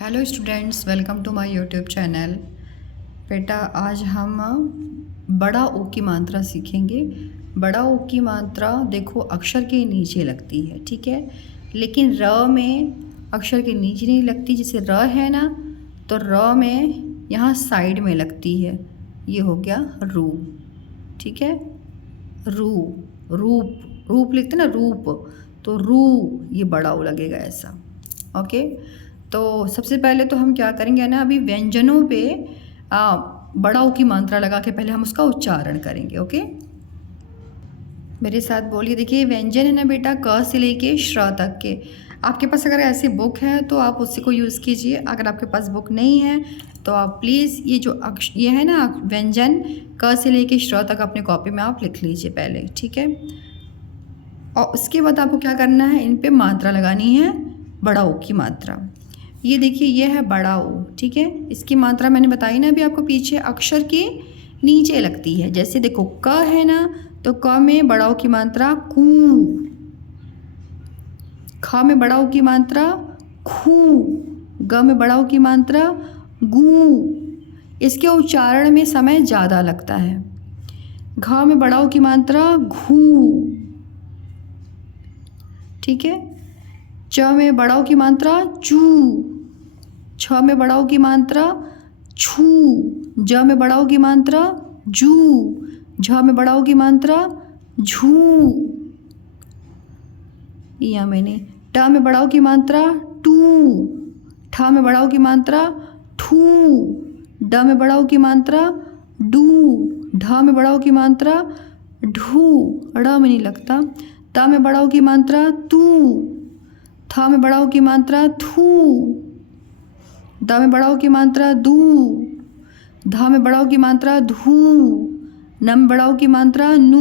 Hello students, welcome to my YouTube channel. बेटा आज हम बड़ा ओ की मात्रा सीखेंगे। बड़ा ओ की मात्रा देखो अक्षर के नीचे लगती है, ठीक है, लेकिन र में अक्षर के नीचे नहीं लगती। जैसे र है ना, तो र में यहाँ साइड में लगती है। ये हो गया रू, ठीक है। रू, रूप, रूप लिखते ना रूप, तो रू ये बड़ा ओ लगेगा ऐसा। ओके, तो सबसे पहले तो हम क्या करेंगे ना, अभी व्यंजनों पे बड़ा ओ की मात्रा लगा के पहले हम उसका उच्चारण करेंगे। ओके, मेरे साथ बोलिए। देखिए व्यंजन है ना बेटा, क से लेके श्र तक के। आपके पास अगर ऐसी बुक है तो आप उसी को यूज़ कीजिए। अगर आपके पास बुक नहीं है तो आप प्लीज़ ये जो ये है ना व्यंजन क से लेके श्र तक अपने कॉपी में आप लिख लीजिए पहले, ठीक है। और उसके बाद आपको क्या करना है, इन पे मात्रा लगानी है, बड़ा ओ की मात्रा। ये देखिए ये है बड़ा ओ, ठीक है। इसकी मात्रा मैंने बताई ना अभी आपको, पीछे अक्षर के नीचे लगती है। जैसे देखो क है ना, तो क में बड़ा ओ की मात्रा कू, ख में बड़ा ओ की मात्रा खू, ग में बड़ा ओ की मात्रा गू। इसके उच्चारण में समय ज़्यादा लगता है। घ में बड़ा ओ की मात्रा घू, ठीक है। च में बड़ा ओ की मात्रा चू, छ में बड़ा ओ की मात्रा छू, ज में बड़ा ओ की मात्रा जू, झ में बड़ा ओ की मात्रा झू। या मैंने ट में बड़ा ओ की मात्रा टू, ठ में बड़ा ओ की मात्रा ठू, ड में बड़ा ओ की मात्रा डू, ढ में बड़ा ओ की मात्रा ढू, ड़ में नहीं लगता। त में बड़ा ओ की मात्रा तू, थ में बड़ा ओ की मात्रा थू, द में बड़ा ओ की मात्रा दू, ध में बड़ा ओ की मात्रा धू, न में बड़ा ओ की मात्रा नू,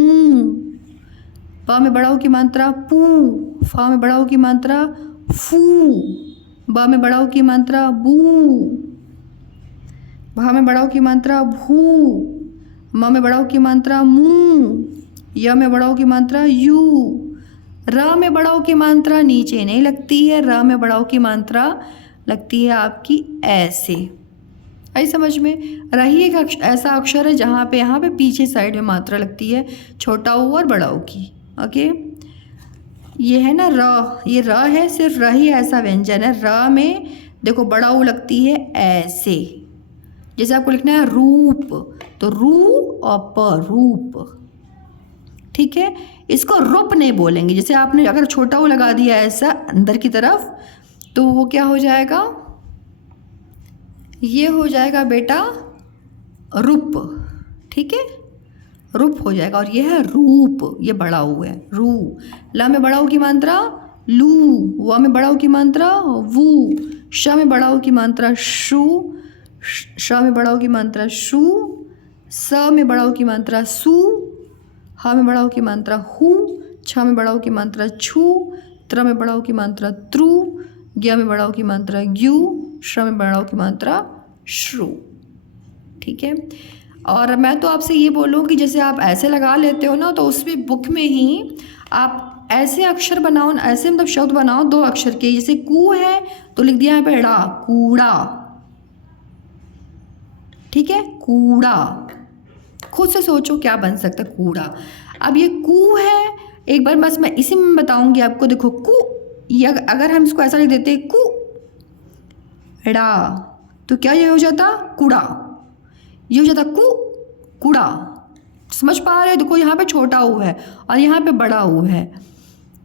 प में बड़ा ओ की मात्रा पू, फ में बड़ा ओ की मात्रा फू, ब में बड़ा ओ की मात्रा बू, भ में बड़ा ओ की मात्रा भू, म में बड़ा ओ की मात्रा मू, य में बड़ा ओ की मात्रा यू। र में बड़ा ओ की मात्रा नीचे नहीं लगती है, र में बड़ा ओ की मात्रा लगती है आपकी ऐसे। आई समझ में? रही एक ऐसा अक्षर है जहाँ पे यहाँ पे पीछे साइड में मात्रा लगती है, छोटा ओ और बड़ा ओ की। ओके, ये है ना र, ये र है, सिर्फ र ही ऐसा व्यंजन है। र में देखो बड़ा ओ लगती है ऐसे। जैसे आपको लिखना है रूप, तो रू और प, रूप, ठीक है। इसको रूप नहीं बोलेंगे। जैसे आपने अगर छोटा ओ लगा दिया ऐसा अंदर की तरफ, तो वो क्या हो जाएगा, ये हो जाएगा बेटा रूप, ठीक है, रूप हो जाएगा। और ये है रूप, ये बड़ा ओ है रू। ल में बड़ा ओ की मात्रा लू, व में बड़ा ओ की मात्रा वू, श में बड़ा ओ की मात्रा शू, श में बड़ा ओ की मात्रा शू, स में बड़ा ओ की मात्रा सू, ह में बड़ा ओ की मात्रा हू, छ में बड़ा ओ की मात्रा छू, त्र में बड़ा ओ की मात्रा त्रु, ज्ञ में बड़ा ओ की मात्रा ग्यू, श्र में बड़ा ओ की मात्रा श्रु, ठीक है। और मैं तो आपसे ये बोलूँ कि जैसे आप ऐसे लगा लेते हो ना, तो उसमें बुक में ही आप ऐसे अक्षर बनाओ, ऐसे मतलब शब्द बनाओ दो अक्षर के। जैसे कू है तो लिख दिया यहाँ पे ड़ा, कूड़ा, ठीक है, कूड़ा। खुद से सोचो क्या बन सकता है कूड़ा। अब ये कू है, एक बार बस मैं इसी में बताऊंगी आपको। देखो कू, ये अगर हम इसको ऐसा लिख देते कू ड़ा, तो क्या ये हो जाता कूड़ा, ये हो जाता कू कूड़ा। समझ पा रहे हो? देखो यहाँ पे छोटा ऊ है और यहाँ पे बड़ा ऊ है,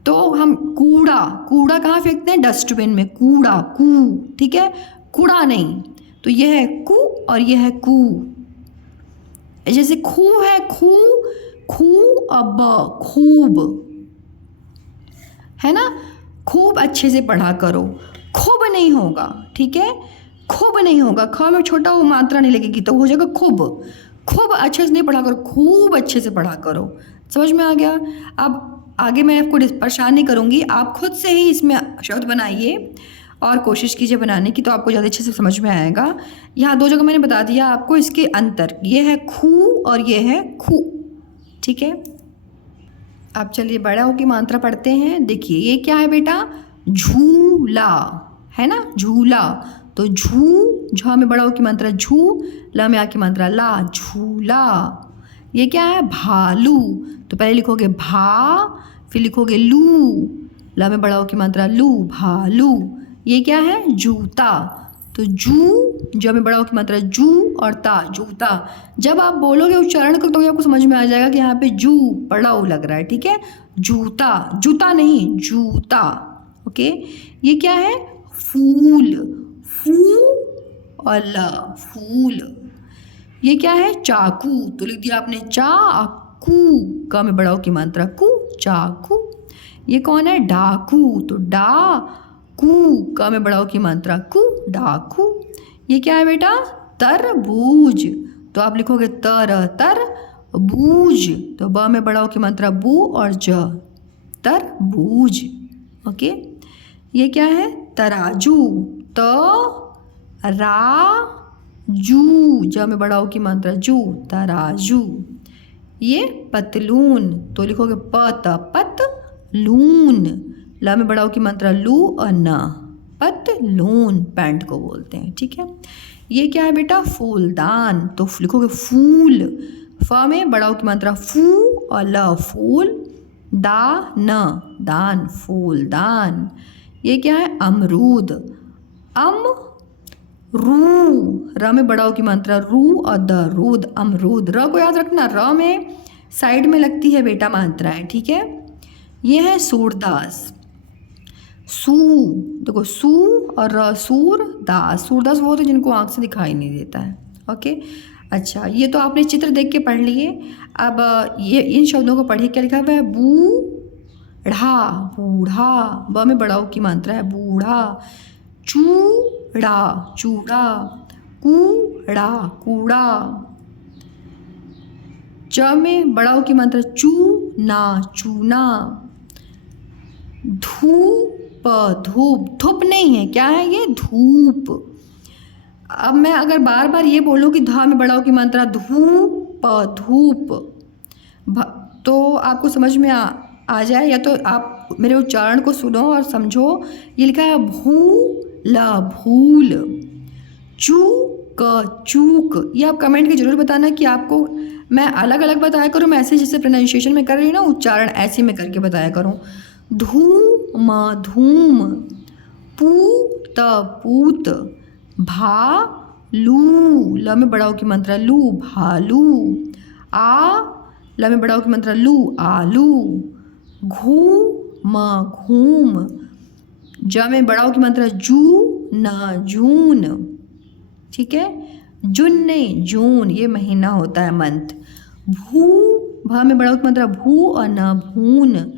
तो हम कूड़ा, कूड़ा कहाँ फेंकते हैं, डस्टबिन में, कूड़ा कू, ठीक है, कूड़ा नहीं। तो ये है कू और ये है कू। जैसे खू है खू, खू अब खूब, है ना, खूब अच्छे से पढ़ा करो, खूब नहीं होगा, ठीक है, खूब नहीं होगा। ख में छोटा वो मात्रा नहीं लगेगी तो हो जाएगा खूब। खूब अच्छे से नहीं पढ़ा करो, खूब अच्छे से पढ़ा करो। समझ में आ गया? अब आगे मैं आपको परेशान नहीं करूँगी, आप खुद से ही इसमें शब्द बनाइए और कोशिश कीजिए बनाने की, तो आपको ज़्यादा अच्छे से समझ में आएगा। यहाँ दो जगह मैंने बता दिया आपको इसके अंतर, ये है खू और ये है खू, ठीक है। अब चलिए बड़ा ओ की मात्रा पढ़ते हैं। देखिए ये क्या है बेटा, झूला, है ना, झूला। तो झू, झ में बड़ा ऊ की मात्रा झू, ल में आ की मात्रा ला, झूला। ये क्या है? भालू। तो पहले लिखोगे भा, फिर लिखोगे लू, ल में बड़ा ऊ की मात्रा लू, भालू। ये क्या है? जूता। तो जू, जो में बड़ा ऊ की मात्रा जू और ता, जूता। जब आप बोलोगे उच्चारण को तो आपको समझ में आ जाएगा कि यहाँ पे जू बड़ा ऊ लग रहा है, ठीक है? जूता, जूता नहीं, जूता। ओके। ये क्या है? फूल, फू और ल, फूल। ये क्या है? चाकू। तो लिख दिया आपने चाकू, क में बड़ा ऊ की मात्रा कू, चाकू। ये कौन है? डाकू। तो कू, क में बड़ा ऊ की मात्रा कू, डाकू। ये क्या है बेटा? तरबूज। तो आप लिखोगे तरबूज। तो ब में बड़ा ऊ की मात्रा बू और ज, तरबूज। ओके। ये क्या है? तराजू। जू, ज में बड़ा ऊ की मात्रा जू, तराजू। ये पतलून। तो लिखोगे पतलून, ल में बड़ा ऊ की मात्रा लू और न, पतलून, पैंट को बोलते हैं, ठीक है? ये क्या है बेटा? फूलदान। तो लिखोगे फूल, फ में बड़ा ऊ की मात्रा फू और ल, फूल, दान, दान, फूलदान। ये क्या है? अमरूद, रू, र में बड़ा ऊ की मात्रा रू और द, रूद, अमरूद। र को याद रखना, र में साइड में लगती है बेटा मात्राएं, ठीक है? ये है सूरदास। सू, देखो सू और र, सूरदास। सूरदास वो होते जिनको आँख से दिखाई नहीं देता है। ओके। अच्छा, ये तो आपने चित्र देख के पढ़ लिए। अब ये इन शब्दों को पढ़िए। क्या लिखा हुआ है? बूढ़ा, बूढ़ा, ब में बड़ा ऊ की मात्रा है बूढ़ा। चूड़ा, चूड़ा, कूड़ा, कूड़ा। च में बड़ा ऊ की मात्रा चूना, चूना। धूप, धूप, धूप नहीं है, क्या है ये? धूप। अब मैं अगर बार बार ये बोलूँ कि धा में बड़ा ऊ की मात्रा धूप, धूप, तो आपको समझ में आ जाए, या तो आप मेरे उच्चारण को सुनो और समझो। ये लिखा है भूल, भूल। चूक, चूक। ये आप कमेंट के जरूर बताना कि आपको मैं अलग अलग बताया करूँ, मैं ऐसे जैसे प्रोनाउंसिएशन में कर रही हूँ ना, उच्चारण ऐसे में करके बताया करूँ। धूम, धूम। पूत, पूत। भालू, ल में बड़ा ऊ की मात्रा लू, भालू। ल में बड़ा ऊ की मात्रा लू, आलू। घूम, घूम। ज में बड़ा ऊ की मात्रा जू, न, जून, ठीक है? जून नहीं, जून, ये महीना होता है, मंथ। भू, भा में बड़ा ऊ की मात्रा भू और न, भून।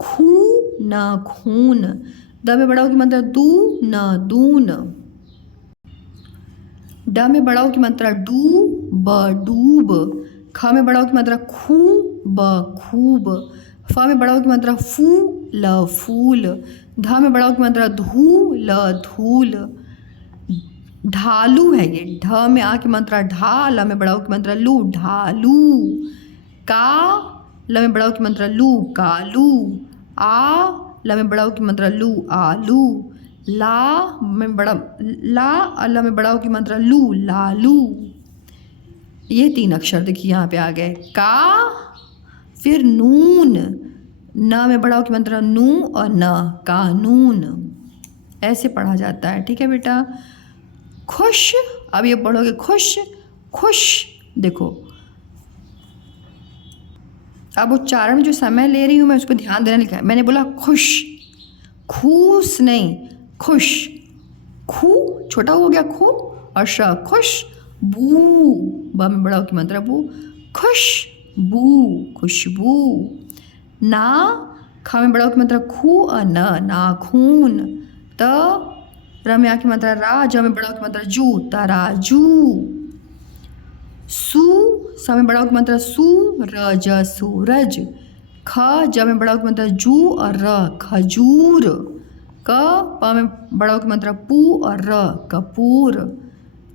खू, न, खून। द में बड़ा ऊ की मात्रा दू, न, दून। ड में बड़ा ऊ की मात्रा डू, ब, डूब। ख में बड़ा ऊ की मात्रा खू, ब, खूब। फ में बड़ा ऊ की मात्रा फू, ल, फूल। ध में बड़ा ऊ की मात्रा धू, ल, धूल। ढालू है ये। ढ में आ की मात्रा ढा, ल में बड़ा ऊ की मात्रा लू, ढालू। का, ल में बड़ा ऊ की मात्रा लू, कालू। आ, ल में बड़ा ऊ की मात्रा लू, आलू। ला में बड़ा, ला और ल में बड़ा ऊ की मात्रा लू, लालू। ये 3 अक्षर देखिए यहाँ पे आ गए। का, फिर नून, न में बड़ा ऊ की मात्रा नू और न, कानून। ऐसे पढ़ा जाता है, ठीक है बेटा? खुश, अब ये पढ़ोगे खुश, खुश। देखो अब उच्चारण में जो समय ले रही हूँ मैं, उस पर ध्यान देना। लिखा है, मैंने बोला खुश, खूस नहीं, खुश। खू छोटा हो गया खू और श, खुश। बू, ब में बड़ा ऊ की मात्रा बू, खुशबू, खुशबू। ना, ख में बड़ा ऊ की मात्रा खू और न, नाखून। त, र में आ की मात्रा रा, ज में बड़ा ऊ की मात्रा जू, तराजू। सू, स में बड़ा ऊ की मात्रा सू, र, ज, सूरज। ख, ज में बड़ा ऊ की मात्रा जू और र, खजूर। क, प में बड़ा ऊ की मात्रा पू और र, कपूर।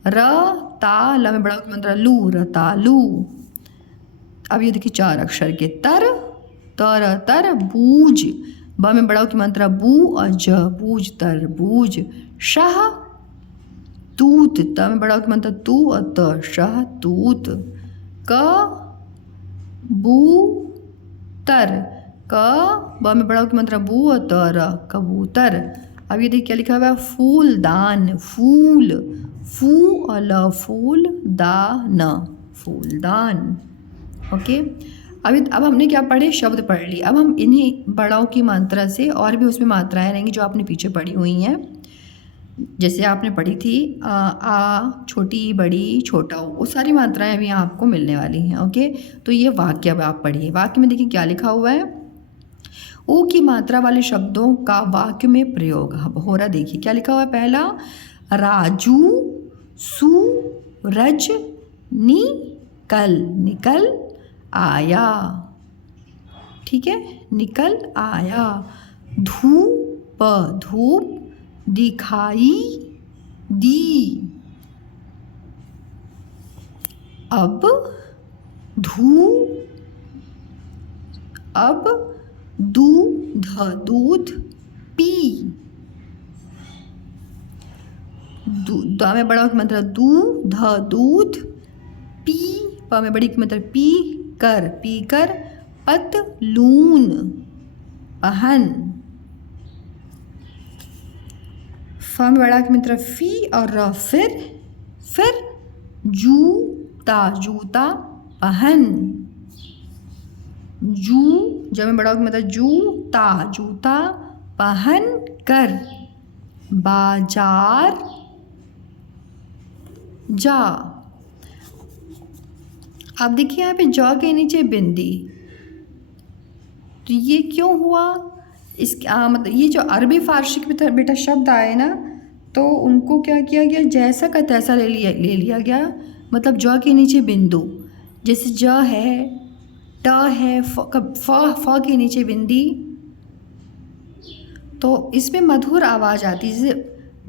र, ता, ल में बड़ा ऊ की मात्रा लू, रतालू। अब ये देखिए 4 अक्षर के। तर, तर, तरबूज। ब में बड़ा ऊ की मात्रा बू और ज, बूज, तरबूज। शाह, तूत, त में बड़ा उकी मात्रा तू और त, शहतूत। कबूतर, क ब में बड़ा उकी मात्रा बू और त र, कबूतर। अब ये देखिए क्या लिखा हुआ है, फूलदान, फूल, फू और ल, फूल दान, फूलदान। ओके, अब हमने क्या पढ़े, शब्द पढ़ लिए। अब हम इन्हीं बड़ाओं की मात्रा से और भी उसमें मात्राएं रहेंगी जो आपने पीछे पढ़ी हुई हैं। जैसे आपने पढ़ी थी आ, छोटी, बड़ी, छोटा, वो सारी मात्राएं अभी आपको मिलने वाली हैं। ओके, तो ये वाक्य अब आप पढ़िए। वाक्य में देखिए क्या लिखा हुआ है, ओ की मात्रा वाले शब्दों का वाक्य में प्रयोग हो रहा। देखिए क्या लिखा हुआ है, पहला राजू, सूरज, निकल, निकल आया। ठीक है, निकल आया। धूप, धूप दिखाई दी। अब दूध, दूध पी। द में बड़ा की मतलब दूध, दूध पी, प में बड़ी की मतलब पी कर, पी कर। पतलून, पहन। फ में बड़ा की मतलब फी और र, फिर जूता, जूता पहन। जब में बड़ा की मतलब जूता, जूता पहन कर। बाजार जा। अब देखिए यहाँ पे ज के नीचे बिंदी, तो ये क्यों हुआ, इस मतलब ये जो अरबी फारसी के बेटा शब्द आए ना, तो उनको क्या किया गया, जैसा का तैसा ले लिया गया। मतलब ज के नीचे बिंदु, जैसे ज है, ट है, फ के नीचे बिंदी, तो इसमें मधुर आवाज़ आती है। जैसे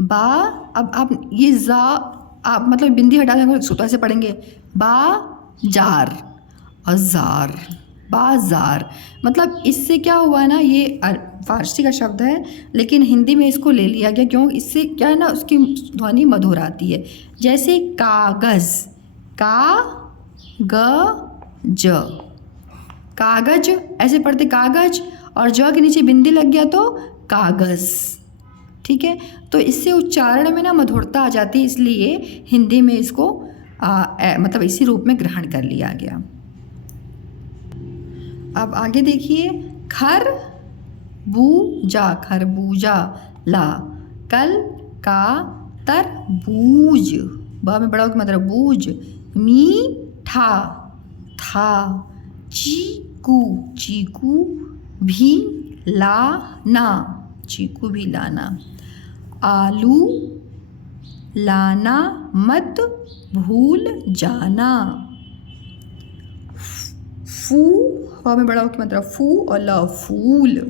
बा, अब आप ये जा, आप मतलब बिंदी हटा देंगे तो ऐसे पढ़ेंगे बाजार और जार, बाजार। मतलब इससे क्या हुआ ना, ये फारसी का शब्द है लेकिन हिंदी में इसको ले लिया गया, क्यों, इससे क्या है ना, उसकी ध्वनि मधुर आती है। जैसे कागज़, कागज, कागज ऐसे पढ़ते कागज, और ज के नीचे बिंदी लग गया तो कागज़। ठीक है, तो इससे उच्चारण में ना मधुरता आ जाती है, इसलिए हिंदी में इसको मतलब इसी रूप में ग्रहण कर लिया गया। अब आगे देखिए, खरबूजा, खरबूजा, ला, कल का तरबूज, ब में बड़ा मतलब बूझ, मीठा, था, चीकू, चीकू भी लाना, चीकू भी लाना। आलू लाना मत भूल जाना। फू, फ में बड़ा की मतलब फू और ल, फूल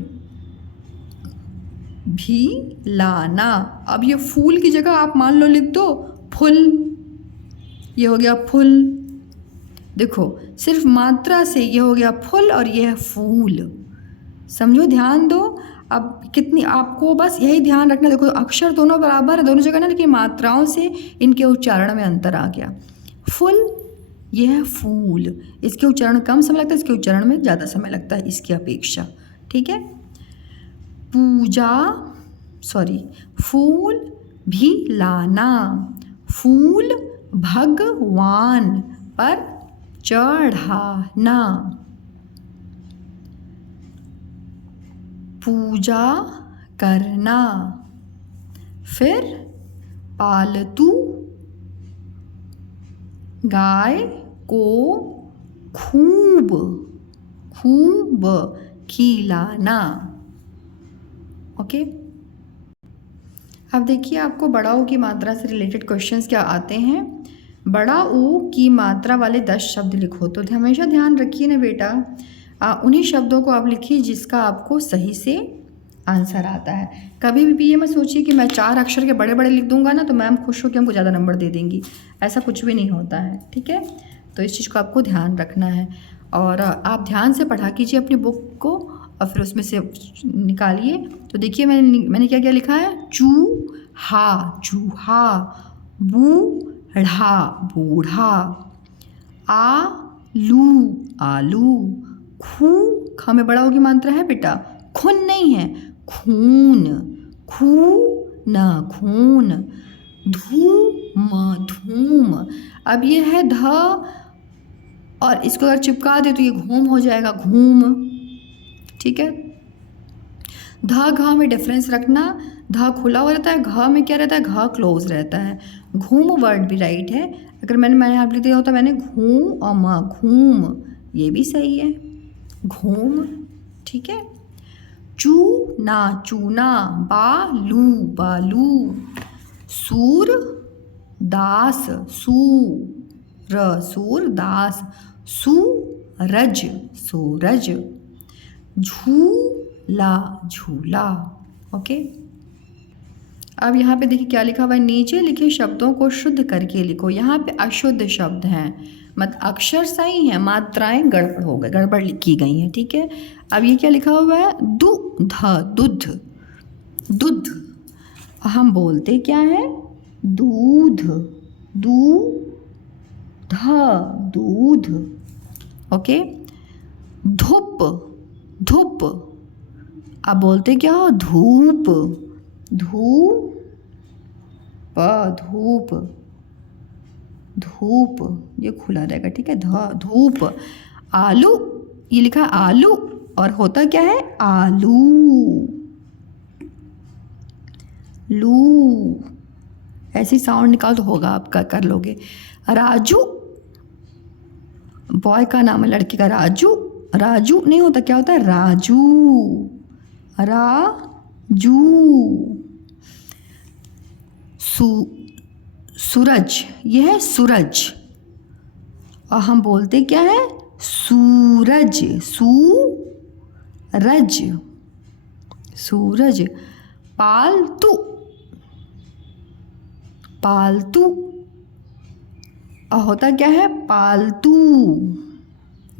भी लाना। अब ये फूल की जगह आप मान लो लिख दो फुल, ये हो गया फुल। देखो सिर्फ मात्रा से ये हो गया फुल और ये है फूल। समझो, ध्यान दो। अब कितनी आपको बस यही ध्यान रखना, देखो अक्षर दोनों बराबर है दोनों जगह ना, लेकिन मात्राओं से इनके उच्चारण में अंतर आ गया। फुल, ये है फूल, इसके उच्चारण में कम समय लगता है, इसके उच्चारण में ज़्यादा समय लगता है इसकी अपेक्षा। ठीक है, फूल भी लाना, फूल भगवान पर चढ़ाना, पूजा करना। फिर पालतू गाय को खूब खूब खिलाना। ओके, अब देखिए आपको बड़ा ऊ की मात्रा से रिलेटेड क्वेश्चंस क्या आते हैं। बड़ा ऊ की मात्रा वाले 10 शब्द लिखो। तो हमेशा ध्यान रखिए ना बेटा, उन्हीं शब्दों को आप लिखिए जिसका आपको सही से आंसर आता है। कभी भी ये मत सोचिए कि मैं 4 अक्षर के बड़े बड़े लिख दूंगा ना तो मैम खुश होकर हमको ज़्यादा नंबर दे देंगी, ऐसा कुछ भी नहीं होता है। ठीक है, तो इस चीज़ को आपको ध्यान रखना है और आप ध्यान से पढ़ा कीजिए अपनी बुक को और फिर उसमें से निकालिए। तो देखिए मैंने क्या क्या लिखा है, चूहा, चूहा, बूढ़ा बूढ़ा, आलू आलू, खू खा में बड़ा होगी मात्रा है बेटा, खून नहीं है, खून, खून खून, धूम धूम। अब ये है ध और इसको अगर चिपका दे तो ये घूम हो जाएगा, घूम। ठीक है, ध घ में डिफरेंस रखना, ध खुला हुआ रहता है, घ में क्या रहता है, घ क्लोज रहता है। घूम वर्ड भी राइट है, अगर मैंने यहाँ लिख दिया होता मैंने घूम और म घूम, ये भी सही है, घूम। ठीक है, चूना चूना, बालू बालू, सूर दास सूर दास, सूरज सूरज, झूला झूला। ओके, अब यहाँ पे देखिए क्या लिखा हुआ है, नीचे लिखे शब्दों को शुद्ध करके लिखो। यहाँ पे अशुद्ध शब्द हैं, मत अक्षर सही हैं, मात्राएं गड़बड़ हो गई, गड़बड़ लिखी गई हैं। ठीक है, अब ये क्या लिखा हुआ है, दूध दूध दूध, हम बोलते क्या है, दूध दूध दूध। ओके, धूप धूप, अब बोलते क्या हो, धूप धूप धूप धूप, ये खुला रहेगा। ठीक है, धूप। आलू, ये लिखा आलू और होता क्या है, आलू लू, ऐसी साउंड निकाल तो होगा, आपका कर लोगे। राजू, बॉय का नाम है, लड़के का राजू, राजू नहीं होता, क्या होता है, राजू राजू। सूरज, यह है सूरज और हम बोलते क्या है, सूरज सूरज सूरज। पालतू पालतू और होता क्या है, पालतू,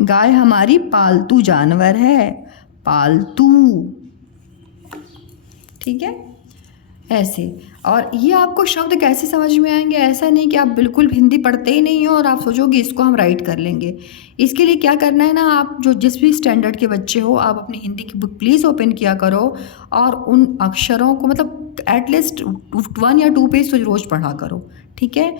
गाय हमारी पालतू जानवर है, पालतू। ठीक है, ऐसे। और ये आपको शब्द कैसे समझ में आएंगे, ऐसा नहीं कि आप बिल्कुल हिंदी पढ़ते ही नहीं हो और आप सोचोगे इसको हम राइट कर लेंगे। इसके लिए क्या करना है ना, आप जो जिस भी स्टैंडर्ड के बच्चे हो, आप अपनी हिंदी की बुक प्लीज़ ओपन किया करो और उन अक्षरों को मतलब एटलीस्ट 1 या 2 पेज तो रोज़ पढ़ा करो। ठीक है,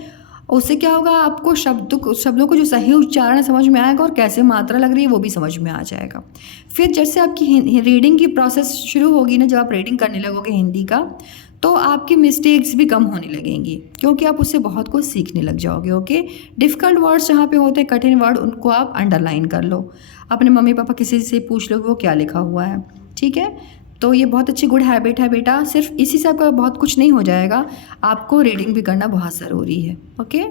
उससे क्या होगा, आपको शब्दों को जो सही उच्चारण समझ में आएगा और कैसे मात्रा लग रही है वो भी समझ में आ जाएगा। फिर जैसे आपकी रीडिंग की प्रोसेस शुरू होगी ना, जब आप रीडिंग करने लगोगे हिंदी का, तो आपकी मिस्टेक्स भी कम होने लगेंगी, क्योंकि आप उससे बहुत कुछ सीखने लग जाओगे। ओके, डिफ़िकल्ट वर्ड्स जहाँ पे होते हैं, कठिन वर्ड, उनको आप अंडरलाइन कर लो, अपने मम्मी पापा किसी से पूछ लो वो क्या लिखा हुआ है। ठीक है, तो ये बहुत अच्छी गुड हैबिट है बेटा, सिर्फ इसी से आपका बहुत कुछ नहीं हो जाएगा, आपको रीडिंग भी करना बहुत ज़रूरी है। ओके,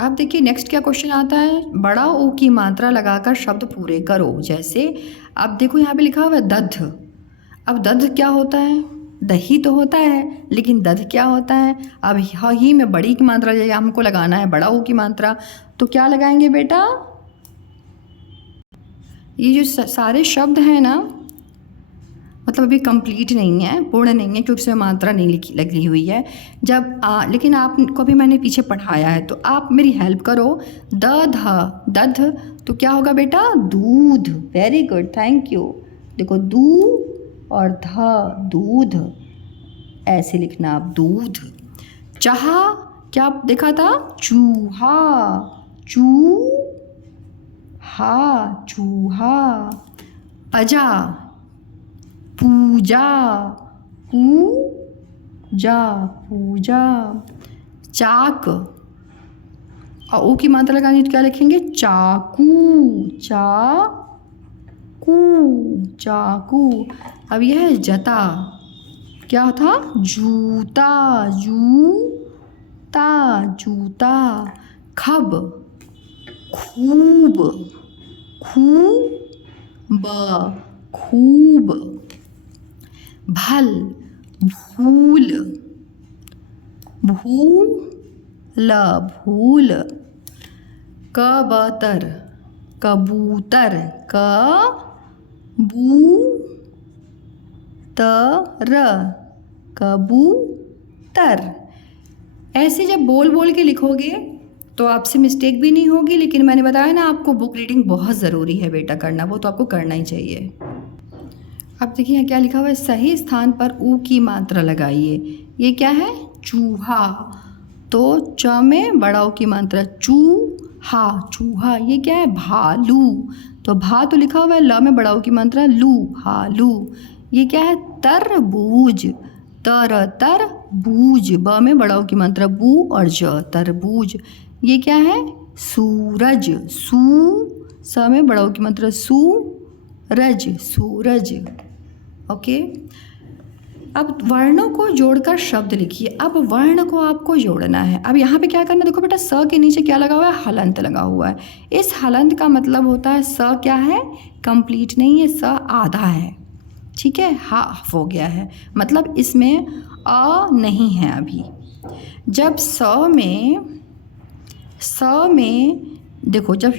अब देखिए नेक्स्ट क्या क्वेश्चन आता है, बड़ा ओ की मात्रा लगाकर शब्द पूरे करो। जैसे अब देखो यहाँ पे लिखा हुआ है दध, अब दध क्या होता है, दही तो होता है, लेकिन दध क्या होता है। अब ही में बड़ी की मात्रा जैसे हमको लगाना है, बड़ा ओ की मात्रा, तो क्या लगाएंगे बेटा, ये जो सारे शब्द हैं ना, मतलब अभी कंप्लीट नहीं है, पूर्ण नहीं है, क्योंकि उसमें मात्रा नहीं लगी हुई है। जब लेकिन आपको भी मैंने पीछे पढ़ाया है, तो आप मेरी हेल्प करो। दध, तो क्या होगा बेटा, दूध। Very good, thank you. देखो दू और ध, दूध, ऐसे लिखना आप, दूध। चाह, क्या देखा था, चूहा, चूहा। पजा, पूजा, पूजा। चाक, और ओ की मात्रा लगानी तो क्या लिखेंगे, चाकू, चाकू। अब यह है जता, क्या था, जूता, जूता। खब, खूब, खूब। भल, भूल, भूल। कबूतर, कबूतर, कबूतर। ऐसे जब बोल बोल के लिखोगे तो आपसे मिस्टेक भी नहीं होगी, लेकिन मैंने बताया ना आपको बुक रीडिंग बहुत ज़रूरी है बेटा करना, वो तो आपको करना ही चाहिए। अब देखिए यहाँ क्या लिखा हुआ है, सही स्थान पर ऊ की मात्रा लगाइए। ये क्या है, चूहा। तो च में बड़ा ऊ की मात्रा चूहा, चूहा। ये क्या है, भालू। तो भा तो लिखा हुआ है, ल में बड़ा ऊ की मात्रा लू, भालू। ये क्या है, तरबूज, तरबूज। ब में बड़ा ऊ की मात्रा बू और ज, तरबूज। ये क्या है, सूरज, स में बड़ा ऊ की मात्रा सूरज, सूरज। ओके। अब वर्णों को जोड़कर शब्द लिखिए। अब वर्ण को आपको जोड़ना है। अब यहाँ पे क्या करना है, देखो बेटा स के नीचे क्या लगा हुआ है, हलंत लगा हुआ है। इस हलंत का मतलब होता है स क्या है, कंप्लीट नहीं है, स आधा है, ठीक है, हाफ हो गया है, मतलब इसमें अ नहीं है अभी। जब स में देखो, जब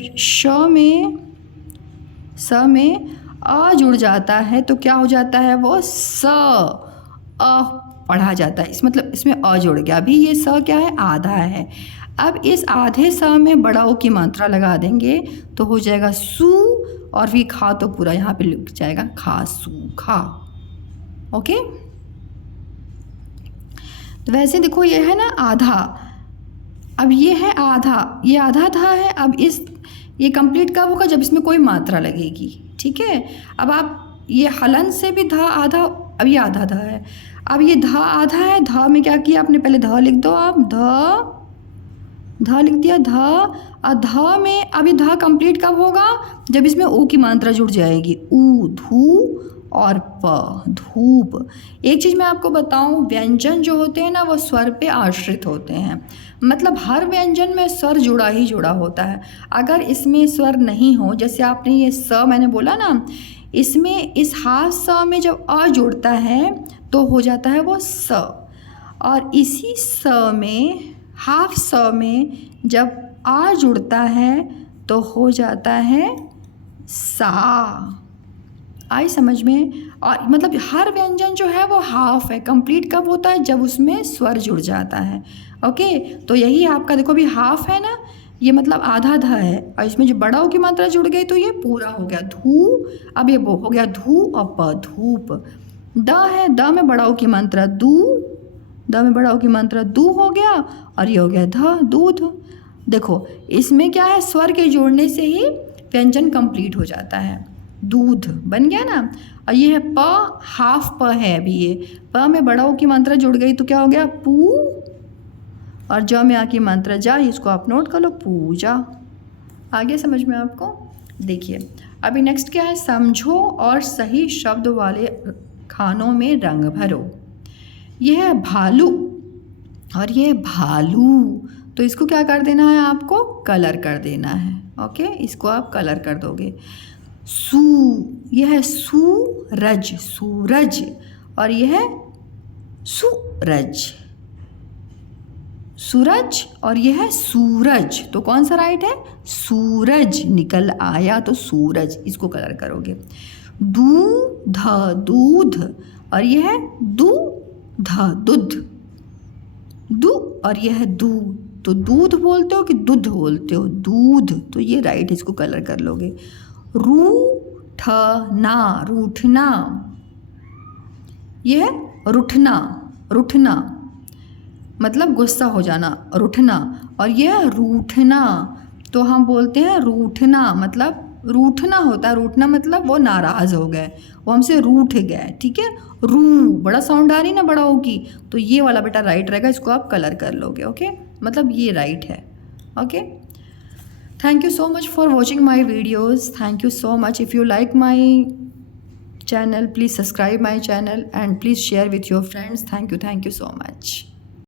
स में अ जुड़ जाता है तो क्या हो जाता है, वो स अ पढ़ा जाता है। इस मतलब इसमें अ जुड़ गया। अभी ये स क्या है, आधा है। अब इस आधे स में बड़ा ओ की मात्रा लगा देंगे तो हो जाएगा सू, और फिर खा तो पूरा यहाँ पे लिख जाएगा खा, सू खा। ओके। तो वैसे देखो ये है ना आधा, अब ये है आधा, ये आधा था है। अब ये कंप्लीट कब होगा, जब इसमें कोई मात्रा लगेगी, ठीक है। अब आप ये हलन से भी ध आधा, अब ये आधा ध है, अब ये ध आधा है। ध में क्या किया आपने, पहले ध लिख दो आप, ध लिख दिया, ध। और ध में अब ये ध कंप्लीट कब होगा, जब इसमें ओ की मात्रा जुड़ जाएगी, ऊ, धू और प, धूप। एक चीज़ मैं आपको बताऊं, व्यंजन जो होते हैं ना वो स्वर पे आश्रित होते हैं, मतलब हर व्यंजन में स्वर जुड़ा ही जुड़ा होता है। अगर इसमें स्वर नहीं हो, जैसे आपने ये स मैंने बोला ना, इसमें इस हाफ स में जब अ जुड़ता है तो हो जाता है वो स, और इसी स में, हाफ स में जब आ जुड़ता है तो हो जाता है सा। आई समझ में। और मतलब हर व्यंजन जो है वो हाफ है, कंप्लीट कब होता है, जब उसमें स्वर जुड़ जाता है। ओके। तो यही आपका देखो अभी हाफ है ना, ये मतलब आधा ध है, और इसमें जो बड़ा ओ की मात्रा जुड़ गई तो ये पूरा हो गया धू। अब ये वो हो गया धू और प, धूप। द है, द में बड़ा ओ की मात्रा दू, द में बड़ा ओ की मात्रा दू हो गया, और ये हो गया ध, दूध। देखो इसमें क्या है, स्वर के जोड़ने से ही व्यंजन कंप्लीट हो जाता है, दूध बन गया ना। और ये है प, हाफ प है अभी, ये प में बड़ा ओ की मात्रा जुड़ गई तो क्या हो गया, पू, और ज में आ की मात्रा जा, इसको आप नोट कर लो, पूजा। आगे समझ में आपको। देखिए अभी नेक्स्ट क्या है, समझो और सही शब्द वाले खानों में रंग भरो। यह है भालू और ये भालू, तो इसको क्या कर देना है, आपको कलर कर देना है। ओके, इसको आप कलर कर दोगे। सू, यह है सूरज, सूरज, और यह है सूरज, सूरज, और यह है सूरज। तो कौन सा राइट है, सूरज निकल आया तो सूरज, इसको कलर करोगे। दूध, दूध, और यह है दूध, दूध, दू, और यह है दूध। तो दूध बोलते हो कि दूध बोलते हो, दूध, तो ये राइट, इसको कलर कर लोगे। रूठना, रूठना, यह है रूठना, रूठना मतलब गुस्सा हो जाना, रूठना, और यह रूठना, तो हम बोलते हैं रूठना, मतलब रूठना होता है, रूठना मतलब वो नाराज़ हो गए, वो हमसे रूठ गए, ठीक है। रू, बड़ा साउंड आ रही ना बड़ा होगी, तो ये वाला बेटा राइट रहेगा, इसको आप कलर कर लोगे। ओके, मतलब ये राइट है। Okay, thank you so much for watching my videos, thank you so much. If you like my channel, please subscribe my channel and please share with your friends. Thank you so much.